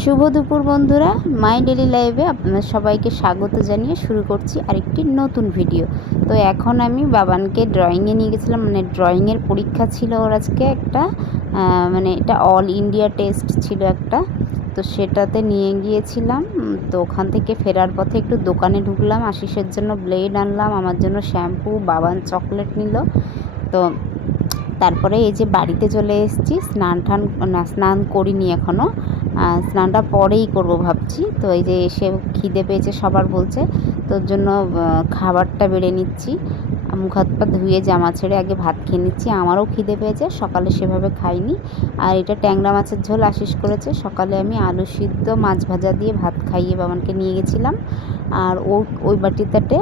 শুভ দুপুর বন্ধুরা মাই ডেলি লাইভে আপনাদের সবাইকে স্বাগত জানিয়ে শুরু করছি আরেকটি নতুন ভিডিও তো এখন আমি বাবানকে ড্রয়িংয়ে নিয়ে গেছিলাম মানে ড্রয়িংয়ের পরীক্ষা ছিল ওর আজকে একটা মানে এটা অল ইন্ডিয়া টেস্ট ছিল একটা। তো সেটাতে নিয়ে গিয়েছিলাম, তো ওখান থেকে ফেরার পথে একটু দোকানে ঢুকলাম, আশিসের জন্য ব্লেড আনলাম, আমার জন্য শ্যাম্পু বাবান চকলেট নিল। তো তারপরে এই যে বাড়িতে চলে এসেছি, স্নান টান না, স্নান করিনি এখনও স্নানটা পরেই করব ভাবছি। তো এই যে এসে খিদে পেয়েছে সবার বলছে, তোর জন্য খাবারটা বেড়ে নিচ্ছি। মুখ হাত পা ধুয়ে জামা ছেড়ে আগে ভাত খেয়ে নিচ্ছি। আমারও খিদে পেয়েছে, সকালে সেভাবে খাইনি। আর এটা ট্যাংরা মাছের ঝোল আশিস করেছে। সকালে আমি আলু সিদ্ধ, মাছ ভাজা দিয়ে ভাত খাইয়ে বাবানকে নিয়ে গেছিলাম। আর ও, ওই বাটিটাতে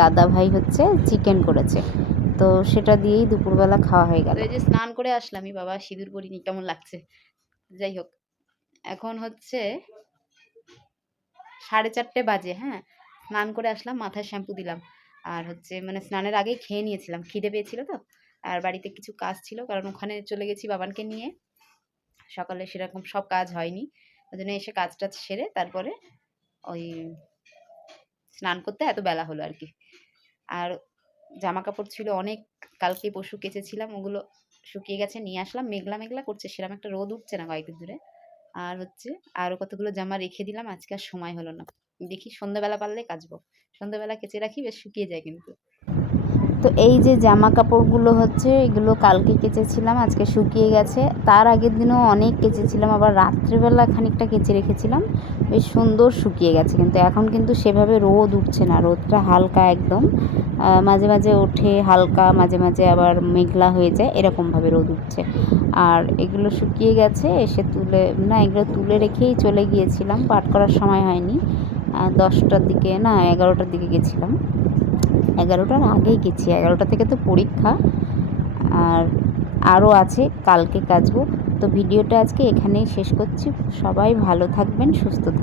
দাদা ভাই হচ্ছে, চিকেন করেছে। তো সেটা দিয়েই দুপুরবেলা খাওয়া হয়ে গেল। এই যে স্নান করে আসলামই, বাবা, সিঁদুর পরিনি, কেমন লাগছে? যাই হোক, এখন হচ্ছে সাড়ে চারটে বাজে হ্যাঁ? স্নান করে আসলাম, মাথায় শ্যাম্পু দিলাম। আর হচ্ছে মানে স্নানের আগেই খেয়ে নিয়েছিলাম, খিদে পেয়েছিল তো? আর বাড়িতে কিছু কাজ ছিল, কারণ ওখানে চলে গেছি বাবানকে নিয়ে। সকালে সেরকম সব কাজ হয়নি, ওই জন্য এসে কাজ টাজ সেরে তারপরে ওই স্নান করতে এত বেলা হলো আর কি। আর জামা কাপড় ছিল অনেক, কালকে পশু কেচেছিলাম, ওগুলো শুকিয়ে গেছে, নিয়ে আসলাম, মেঘলা মেঘলা করছে সেরকম একটা রোদ উঠছে না কয়েকদিন ধরে। আর হচ্ছে আরও কতগুলো জামা রেখে দিলাম, আজকে আর সময় হলো না। দেখি সন্ধ্যাবেলা পারলে কাচবো। সন্ধ্যাবেলা কেচে রাখি, বেশ শুকিয়ে যায় কিন্তু। তো এই যে জামা কাপড়গুলো হচ্ছে, এগুলো কালকে কেচেছিলাম, আজকে শুকিয়ে গেছে। তার আগের দিনও অনেক কেচেছিলাম, আবার রাত্রিবেলা খানিকটা কেচে রেখেছিলাম। বেশ সুন্দর শুকিয়ে গেছে কিন্তু, এখন কিন্তু সেভাবে রোদ উঠছে না, রোদটা হালকা একদম। মাঝে মাঝে ওঠে, হালকা, মাঝে মাঝে আবার মেঘলা হয়ে যায়, এরকমভাবে রোদ উঠছে। আর এগুলো শুকিয়ে গেছে, এসে তুলে, না, এগুলো তুলে রেখেই চলে গিয়েছিলাম পাঠ করার সময় হয়নি। দশটার দিকে, না, এগারোটার দিকে গেছিলাম। এগারোটার আগেই গেছি, এগারোটা থেকে তো পরীক্ষা। আর আরও আছে, কালকে কাজব। তো ভিডিওটা আজকে এখানেই শেষ করছি। সবাই ভালো থাকবেন, সুস্থ থাকবেন।